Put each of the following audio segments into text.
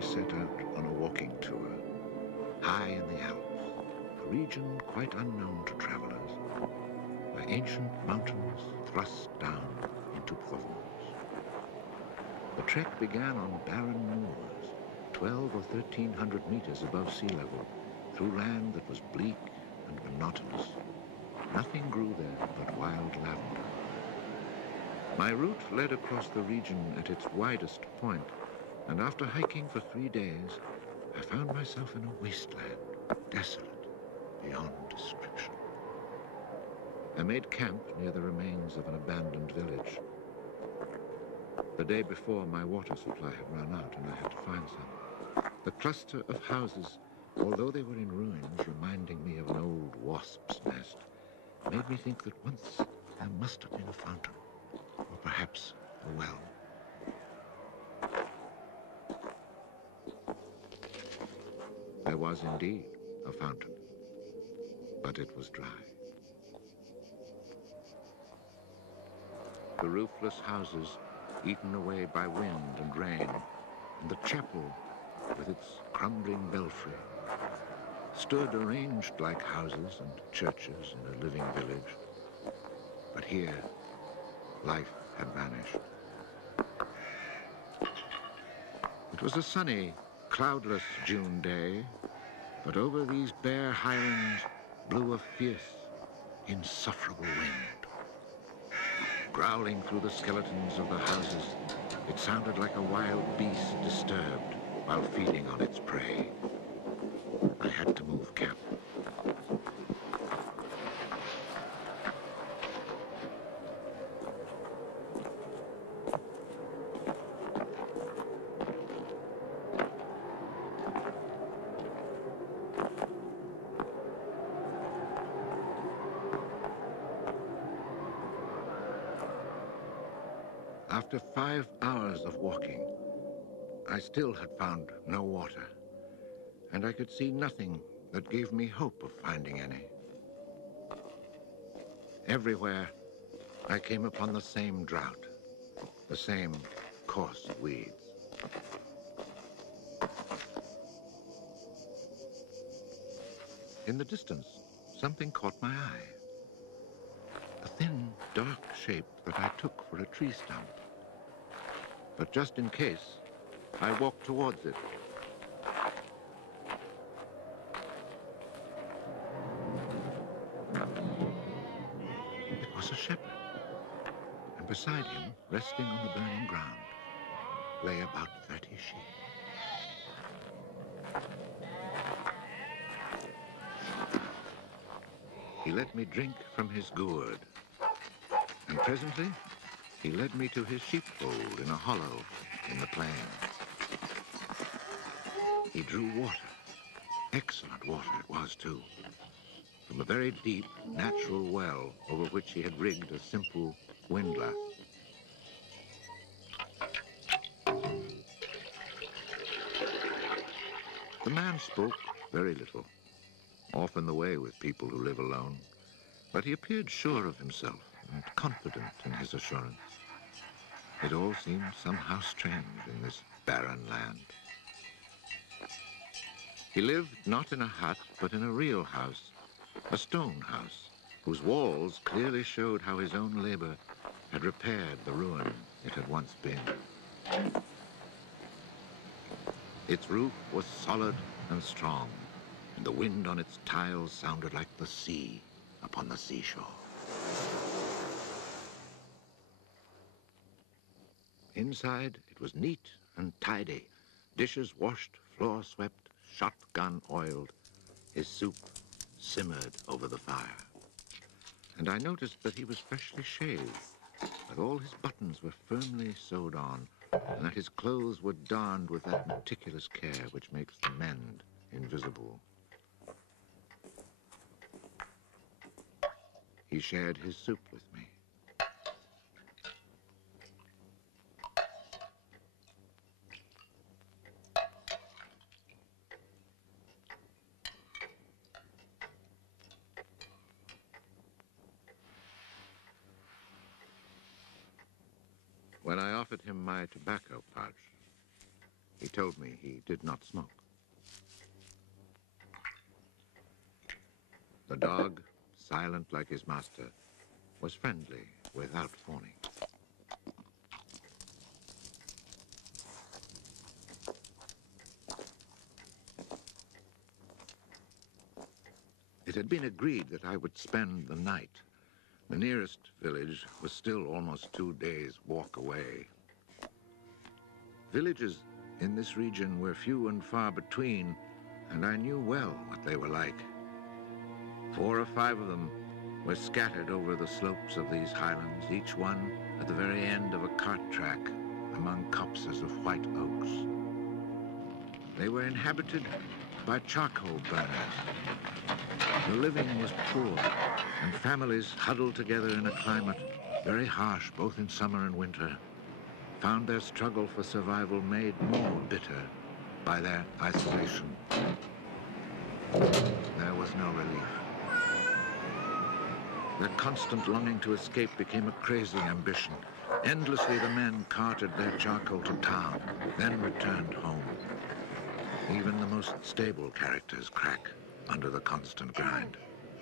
I set out on a walking tour, high in the Alps, a region quite unknown to travelers, where ancient mountains thrust down into Provence. The trek began on barren moors, 12 or 1,300 meters above sea level, through land that was bleak and monotonous. Nothing grew there but wild lavender. My route led across the region at its widest point, and after hiking for 3 days, I found myself in a wasteland, desolate beyond description. I made camp near the remains of an abandoned village. The day before, my water supply had run out and I had to find some. The cluster of houses, although they were in ruins, reminding me of an old wasp's nest, made me think that once there must have been a fountain, or perhaps a well. There was indeed a fountain, but it was dry. The roofless houses, eaten away by wind and rain, and the chapel, with its crumbling belfry, stood arranged like houses and churches in a living village. But here, life had vanished. It was a sunny, cloudless June day, but over these bare highlands blew a fierce, insufferable wind. Growling through the skeletons of the houses, it sounded like a wild beast disturbed while feeding on its prey. I had to move camp. After 5 hours of walking, I still had found no water, and I could see nothing that gave me hope of finding any. Everywhere, I came upon the same drought, the same coarse weeds. In the distance, something caught my eye. A thin, dark shape that I took for a tree stump. But just in case, I walked towards it. It was a shepherd, and beside him, resting on the burning ground, lay about 30 sheep. He let me drink from his gourd, and presently he led me to his sheepfold in a hollow in the plain. He drew water. Excellent water it was, too, from a very deep, natural well over which he had rigged a simple windlass. The man spoke very little, often the way with people who live alone, but he appeared sure of himself and confident in his assurance. It all seemed somehow strange in this barren land. He lived not in a hut, but in a real house, a stone house, whose walls clearly showed how his own labor had repaired the ruin it had once been. Its roof was solid and strong, and the wind on its tiles sounded like the sea upon the seashore. Inside, it was neat and tidy, dishes washed, floor swept, shotgun oiled. His soup simmered over the fire. And I noticed that he was freshly shaved, that all his buttons were firmly sewed on, and that his clothes were darned with that meticulous care which makes the mend invisible. He shared his soup with me. When I offered him my tobacco pouch, He told me he did not smoke. The dog, silent like his master, was friendly without fawning. It had been agreed that I would spend the night. The nearest village was still almost 2 days' walk away. Villages in this region were few and far between, and I knew well what they were like. 4 or 5 of them were scattered over the slopes of these highlands, each one at the very end of a cart track among copses of white oaks. They were inhabited by charcoal burners. The living was poor, and families huddled together in a climate very harsh both in summer and winter found their struggle for survival made more bitter by their isolation. There was no relief. Their constant longing to escape became a crazy ambition. Endlessly the men carted their charcoal to town, then returned home. Even the most stable characters crack under the constant grind.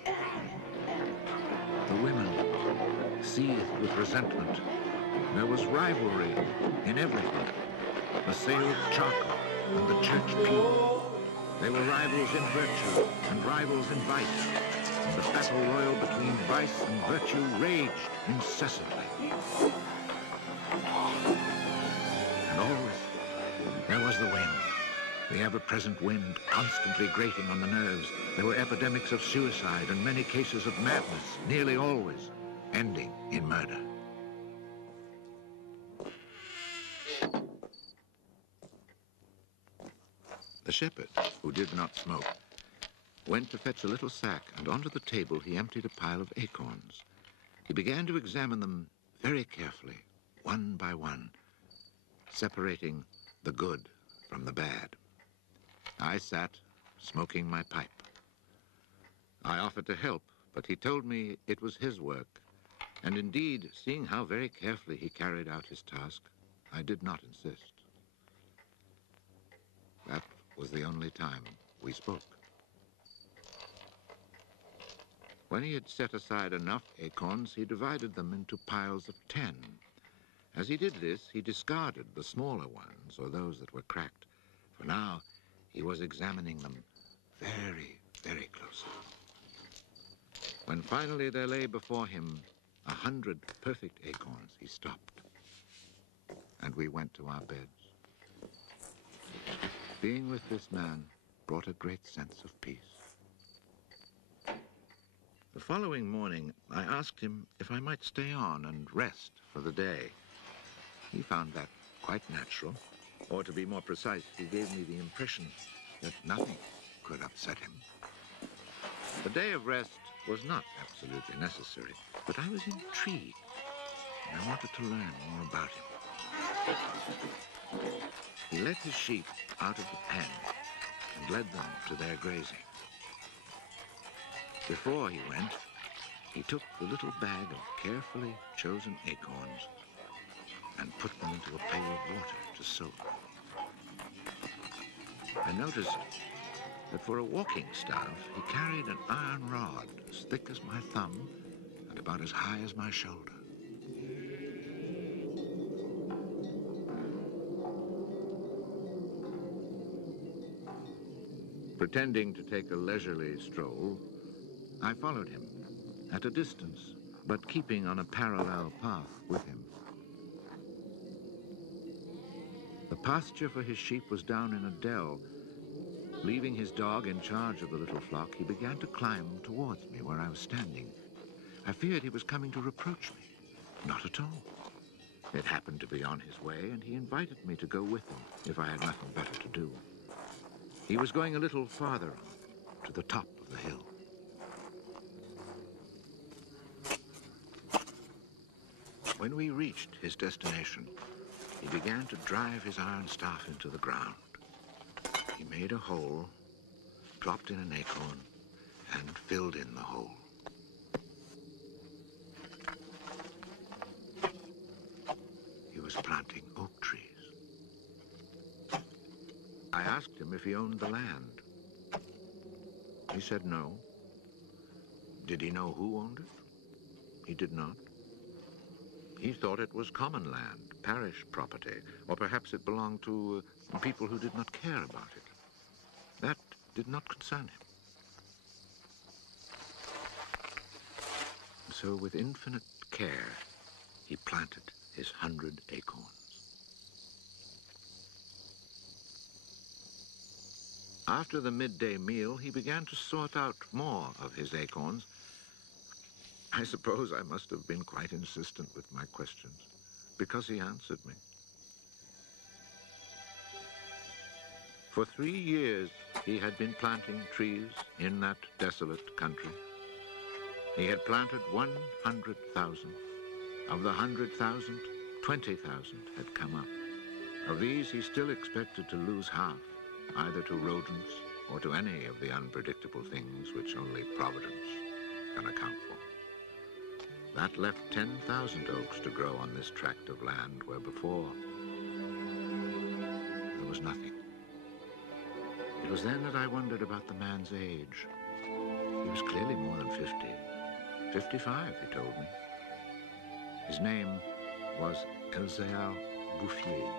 The women seethed with resentment. There was rivalry in everything. The sale of charcoal and the church pew. They were rivals in virtue and rivals in vice. And the battle royal between vice and virtue raged incessantly. And always there was the wind. The ever-present wind constantly grating on the nerves. There were epidemics of suicide and many cases of madness, nearly always ending in murder. The shepherd, who did not smoke, went to fetch a little sack, and onto the table he emptied a pile of acorns. He began to examine them very carefully, one by one, separating the good from the bad. I sat, smoking my pipe. I offered to help, but he told me it was his work, and indeed, seeing how very carefully he carried out his task, I did not insist. That was the only time we spoke. When he had set aside enough acorns, he divided them into piles of 10. As he did this, he discarded the smaller ones, or those that were cracked, for now he was examining them very, very closely. When finally there lay before him 100 perfect acorns, he stopped, and we went to our beds. Being with this man brought a great sense of peace. The following morning, I asked him if I might stay on and rest for the day. He found that quite natural, or to be more precise, he gave me the impression that nothing could upset him. The day of rest was not absolutely necessary, but I was intrigued, and I wanted to learn more about him. He let his sheep out of the pen and led them to their grazing. Before he went, he took the little bag of carefully chosen acorns and put them into a pail of water to soak. I noticed that for a walking staff, he carried an iron rod as thick as my thumb and about as high as my shoulder. Pretending to take a leisurely stroll, I followed him at a distance, but keeping on a parallel path with him. The pasture for his sheep was down in a dell. Leaving his dog in charge of the little flock, he began to climb towards me where I was standing. I feared he was coming to reproach me. Not at all. It happened to be on his way, and he invited me to go with him if I had nothing better to do. He was going a little farther on, to the top of the hill. When we reached his destination, he began to drive his iron staff into the ground. He made a hole, dropped in an acorn, and filled in the hole. He was planting oak trees. if he owned the land. He said no. Did he know who owned it? He did not. He thought it was common land, parish property, or perhaps it belonged to people who did not care about it. That did not concern him. So with infinite care, he planted his 100 acorns. After the midday meal, he began to sort out more of his acorns. I suppose I must have been quite insistent with my questions, because he answered me. For 3 years, he had been planting trees in that desolate country. He had planted 100,000. Of the 100,000, 20,000 had come up. Of these, he still expected to lose half, either to rodents or to any of the unpredictable things which only Providence can account for. That left 10,000 oaks to grow on this tract of land where before there was nothing. It was then that I wondered about the man's age. He was clearly more than 50. 55, he told me. His name was Elzéar Bouffier.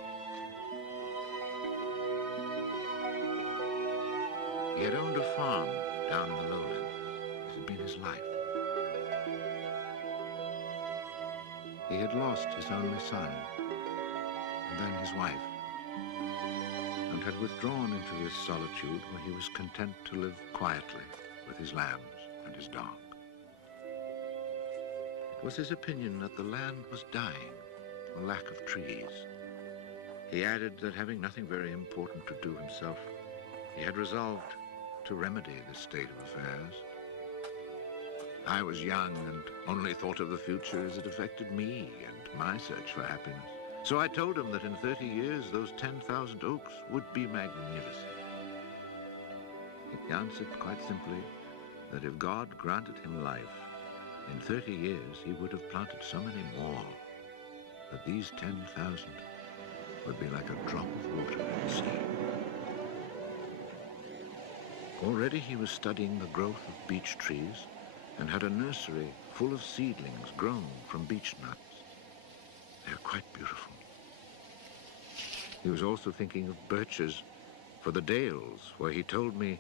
He had owned a farm down in the lowlands. It had been his life. He had lost his only son, and then his wife, and had withdrawn into this solitude where he was content to live quietly with his lambs and his dog. It was his opinion that the land was dying, a lack of trees. He added that having nothing very important to do himself, he had resolved to remedy this state of affairs. I was young and only thought of the future as it affected me and my search for happiness. So I told him that in 30 years, those 10,000 oaks would be magnificent. He answered quite simply that if God granted him life, in 30 years he would have planted so many more that these 10,000 would be like a drop of water in the sea. Already he was studying the growth of beech trees and had a nursery full of seedlings grown from beech nuts. They're quite beautiful. He was also thinking of birches for the dales, where he told me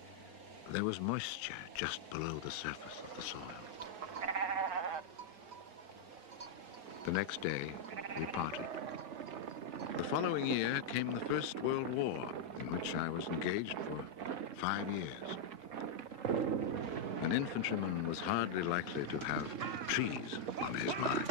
there was moisture just below the surface of the soil. The next day, we parted. The following year came the First World War, in which I was engaged for 5 years. An infantryman was hardly likely to have trees on his mind.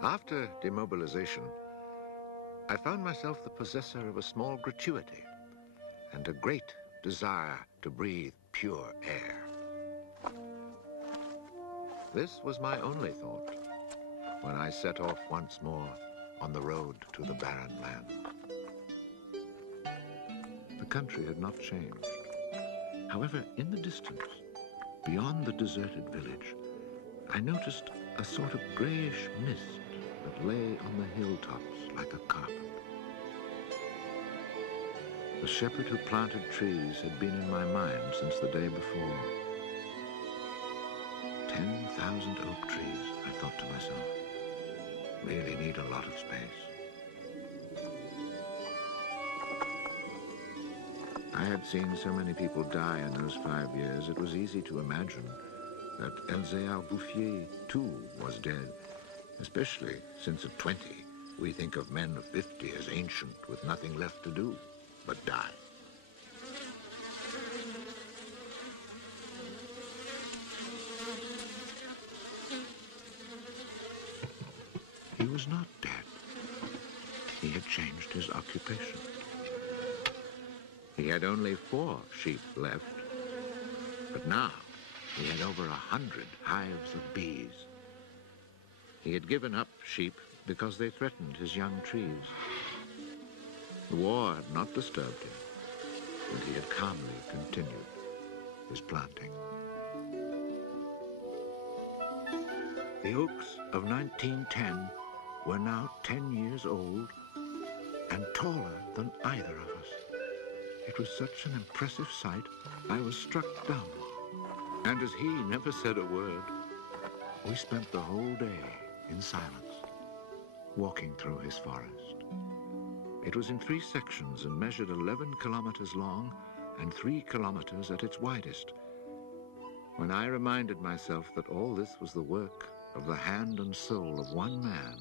After demobilization, I found myself the possessor of a small gratuity and a great desire to breathe pure air. This was my only thought when I set off once more on the road to the barren land. The country had not changed. However, in the distance, beyond the deserted village, I noticed a sort of grayish mist that lay on the hilltops like a carpet. The shepherd who planted trees had been in my mind since the day before. 10,000 oak trees, I thought to myself, really need a lot of space. I had seen so many people die in those 5 years, it was easy to imagine that Elzéar Bouffier, too, was dead, especially since at 20, we think of men of 50 as ancient with nothing left to do but die. He was not dead. He had changed his occupation. He had only 4 sheep left, but now he had over 100 hives of bees. He had given up sheep because they threatened his young trees. The war had not disturbed him, and he had calmly continued his planting. The oaks of 1910 were now 10 years old and taller than either of us. It was such an impressive sight, I was struck dumb. And as he never said a word, we spent the whole day in silence, walking through his forest. It was in 3 sections and measured 11 kilometers long and 3 kilometers at its widest. When I reminded myself that all this was the work of the hand and soul of one man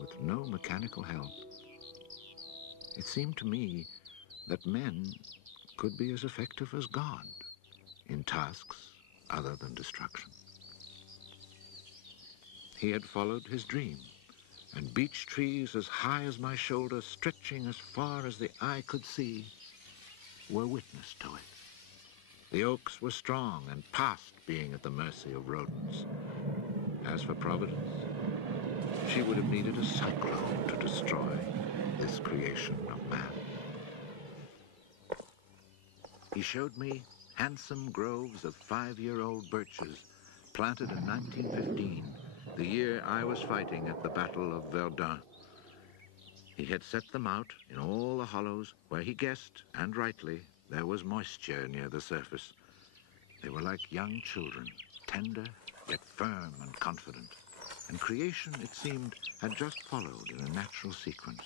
with no mechanical help, it seemed to me that men could be as effective as God in tasks other than destruction. He had followed his dream, and beech trees as high as my shoulder, stretching as far as the eye could see, were witness to it. The oaks were strong and past being at the mercy of rodents. As for Providence, she would have needed a cyclone to destroy this creation of man. He showed me handsome groves of 5-year-old birches planted in 1915, the year I was fighting at the Battle of Verdun. He had set them out in all the hollows where he guessed, and rightly, there was moisture near the surface. They were like young children, tender yet firm and confident. And creation, it seemed, had just followed in a natural sequence.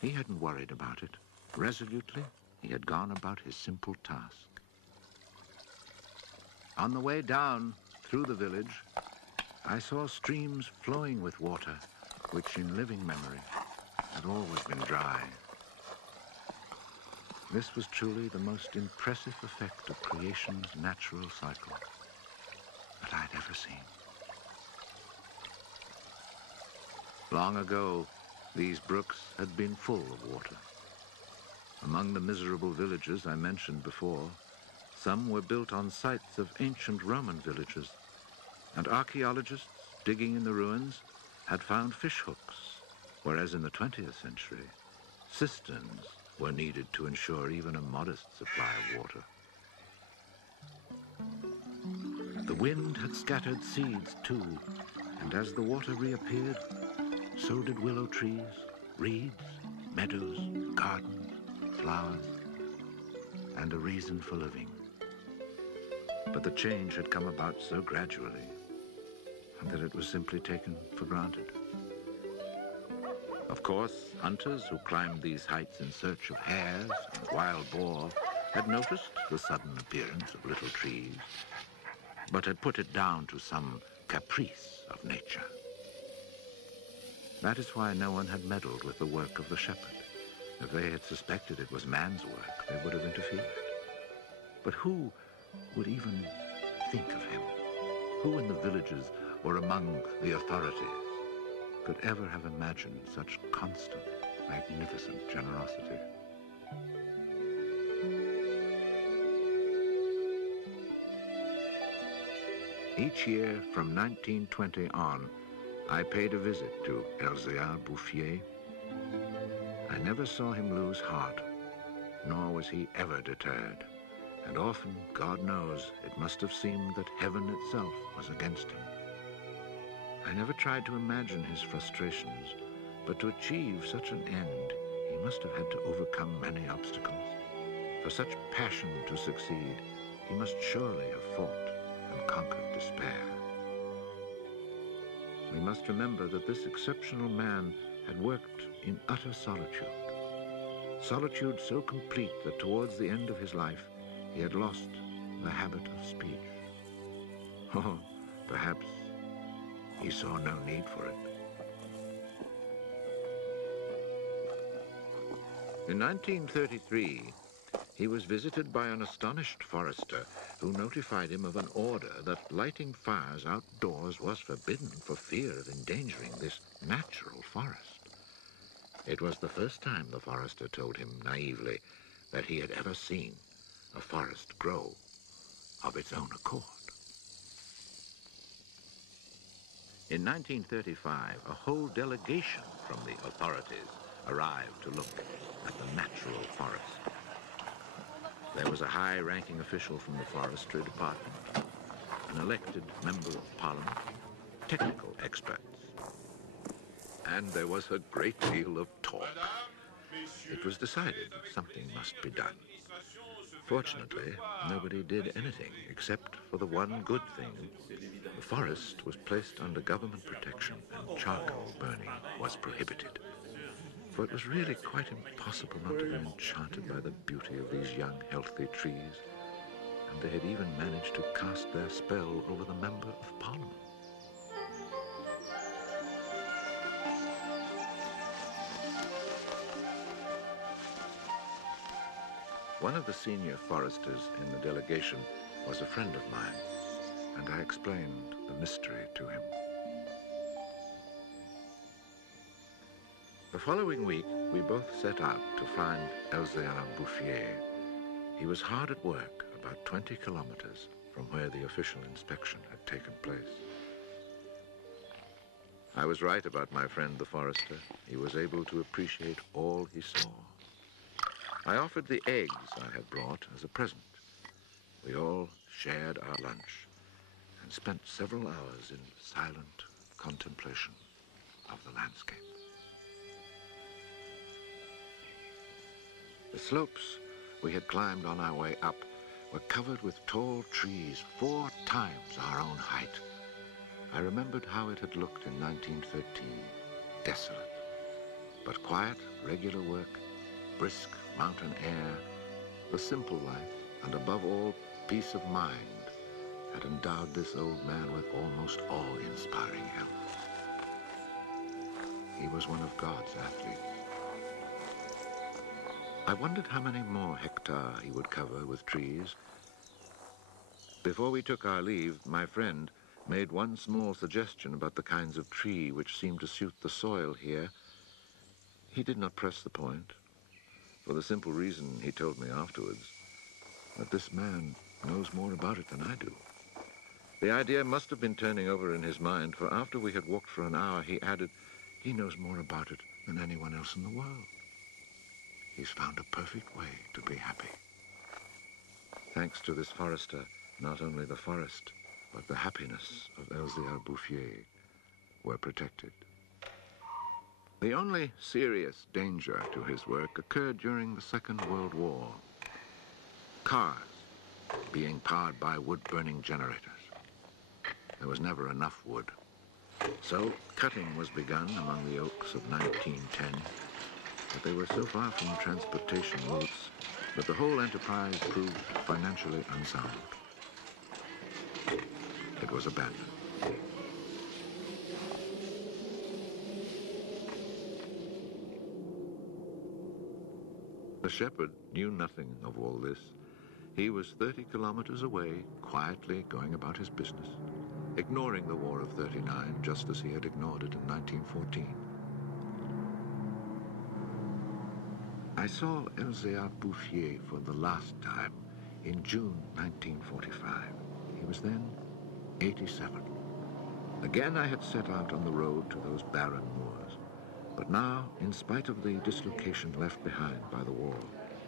He hadn't worried about it. Resolutely, he had gone about his simple task. On the way down through the village, I saw streams flowing with water, which in living memory had always been dry. This was truly the most impressive effect of creation's natural cycle that I'd ever seen. Long ago, these brooks had been full of water. Among the miserable villages I mentioned before, some were built on sites of ancient Roman villages, and archaeologists digging in the ruins had found fish hooks, whereas in the 20th century, cisterns were needed to ensure even a modest supply of water. The wind had scattered seeds too, and as the water reappeared, so did willow trees, reeds, meadows, gardens, flowers, and a reason for living. But the change had come about so gradually that it was simply taken for granted. Of course, hunters who climbed these heights in search of hares and wild boar had noticed the sudden appearance of little trees, but had put it down to some caprice of nature. That is why no one had meddled with the work of the shepherd. If they had suspected it was man's work, they would have interfered. But who would even think of him? Who in the villages or among the authorities could ever have imagined such constant, magnificent generosity? Each year from 1920 on, I paid a visit to Elzéar Bouffier. I never saw him lose heart, nor was he ever deterred. And often, God knows, it must have seemed that heaven itself was against him. I never tried to imagine his frustrations, but to achieve such an end, he must have had to overcome many obstacles. For such passion to succeed, he must surely have fought and conquered despair. We must remember that this exceptional man had worked in utter solitude. Solitude so complete that towards the end of his life, he had lost the habit of speech. Oh, perhaps he saw no need for it. In 1933, he was visited by an astonished forester who notified him of an order that lighting fires outdoors was forbidden for fear of endangering this natural forest. It was the first time, the forester told him naively, that he had ever seen a forest grow of its own accord. In 1935, a whole delegation from the authorities arrived to look at the natural forest. There was a high-ranking official from the forestry department, an elected member of parliament, technical experts. And there was a great deal of talk. It was decided something must be done. Fortunately, nobody did anything except for the one good thing. The forest was placed under government protection and charcoal burning was prohibited. For it was really quite impossible not to be enchanted by the beauty of these young, healthy trees. And they had even managed to cast their spell over the Member of Parliament. One of the senior foresters in the delegation was a friend of mine, and I explained the mystery to him. The following week, we both set out to find Elzéar Bouffier. He was hard at work about 20 kilometers from where the official inspection had taken place. I was right about my friend the forester. He was able to appreciate all he saw. I offered the eggs I had brought as a present. We all shared our lunch and spent several hours in silent contemplation of the landscape. The slopes we had climbed on our way up were covered with tall trees 4 times our own height. I remembered how it had looked in 1913, desolate, but quiet, regular work, brisk mountain air, the simple life, and above all, peace of mind, had endowed this old man with almost awe-inspiring health. He was one of God's athletes. I wondered how many more hectares he would cover with trees. Before we took our leave, my friend made one small suggestion about the kinds of tree which seemed to suit the soil here. He did not press the point, for the simple reason, he told me afterwards, that this man knows more about it than I do. The idea must have been turning over in his mind, for after we had walked for an hour, he added, he knows more about it than anyone else in the world. He's found a perfect way to be happy. Thanks to this forester, not only the forest, but the happiness of Elzéar Bouffier were protected. The only serious danger to his work occurred during the Second World War. Cars being powered by wood-burning generators. There was never enough wood. So cutting was begun among the oaks of 1910, but they were so far from transportation routes that the whole enterprise proved financially unsound. It was abandoned. The shepherd knew nothing of all this. He was 30 kilometers away, quietly going about his business, ignoring the War of '39 just as he had ignored it in 1914. I saw Elzéar Bouffier for the last time in June 1945. He was then 87. Again I had set out on the road to those barren moors. But now, in spite of the dislocation left behind by the war,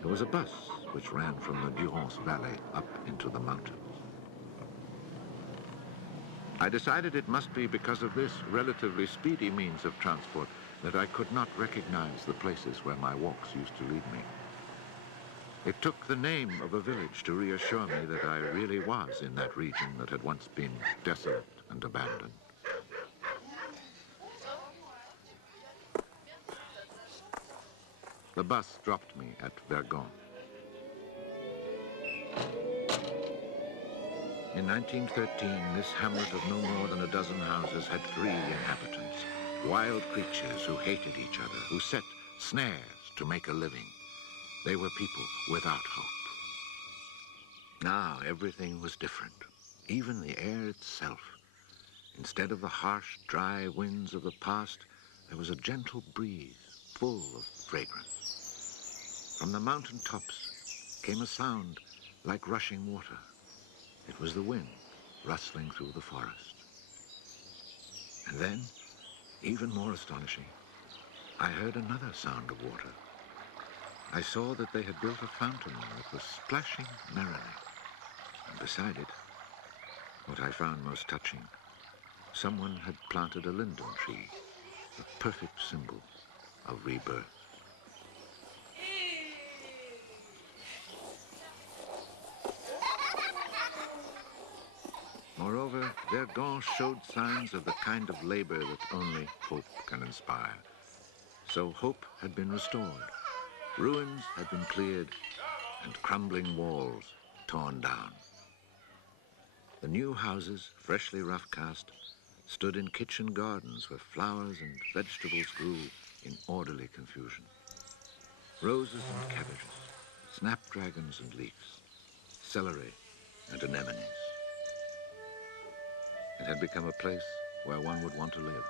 there was a bus which ran from the Durance Valley up into the mountains. I decided it must be because of this relatively speedy means of transport that I could not recognize the places where my walks used to lead me. It took the name of a village to reassure me that I really was in that region that had once been desolate and abandoned. The bus dropped me at Vergon. In 1913, this hamlet of no more than a dozen houses had 3 inhabitants, wild creatures who hated each other, who set snares to make a living. They were people without hope. Now everything was different, even the air itself. Instead of the harsh, dry winds of the past, there was a gentle breeze full of fragrance. From the mountain tops came a sound like rushing water. It was the wind rustling through the forest. And then, even more astonishing, I heard another sound of water. I saw that they had built a fountain that was splashing merrily. And beside it, what I found most touching, someone had planted a linden tree, the perfect symbol of rebirth. Moreover, Verdun showed signs of the kind of labor that only hope can inspire. So hope had been restored, ruins had been cleared, and crumbling walls torn down. The new houses, freshly rough-cast, stood in kitchen gardens where flowers and vegetables grew in orderly confusion. Roses and cabbages, snapdragons and leeks, celery and anemones. It had become a place where one would want to live.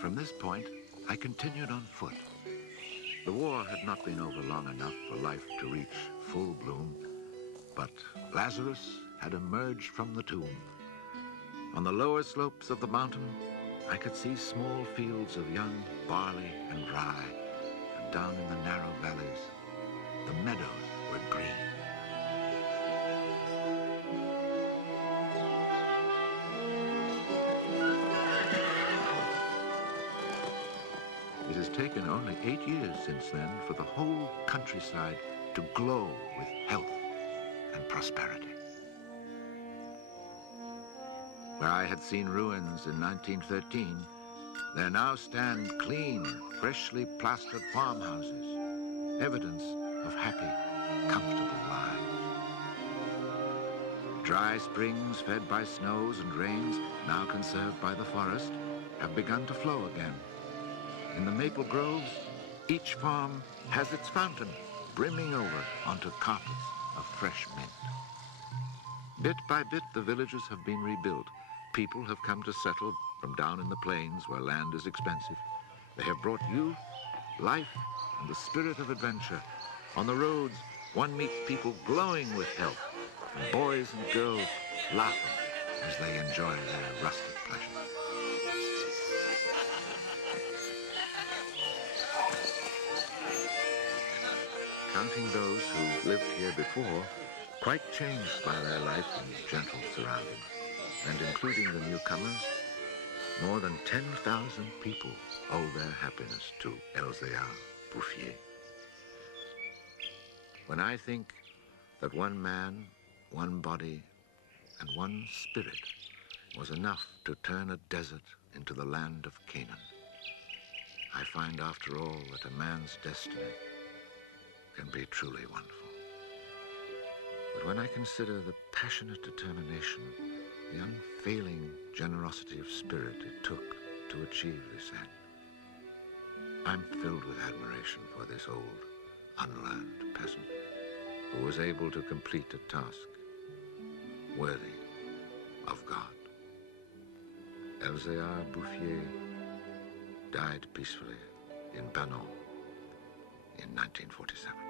From this point, I continued on foot. The war had not been over long enough for life to reach full bloom, but Lazarus had emerged from the tomb. On the lower slopes of the mountain, I could see small fields of young barley and rye, and down in the narrow valleys, the meadows were green. It has taken only 8 years since then for the whole countryside to glow with health and prosperity. Where I had seen ruins in 1913, there now stand clean, freshly plastered farmhouses, evidence of happy, comfortable lives. Dry springs fed by snows and rains, now conserved by the forest, have begun to flow again. In the maple groves, each farm has its fountain brimming over onto carpets of fresh mint. Bit by bit, the villages have been rebuilt. People have come to settle from down in the plains where land is expensive. They have brought youth, life, and the spirit of adventure. On the roads, one meets people glowing with health, and boys and girls laughing as they enjoy their rustic pleasures. Counting those who lived here before, quite changed by their life in gentle surroundings, and including the newcomers, more than 10,000 people owe their happiness to Elzéar Bouffier. When I think that one man, one body, and one spirit was enough to turn a desert into the land of Canaan, I find after all that a man's destiny can be truly wonderful. But when I consider the passionate determination, the unfailing generosity of spirit it took to achieve this end, I'm filled with admiration for this old, unlearned peasant who was able to complete a task worthy of God. Elzéar Bouffier died peacefully in Banon in 1947.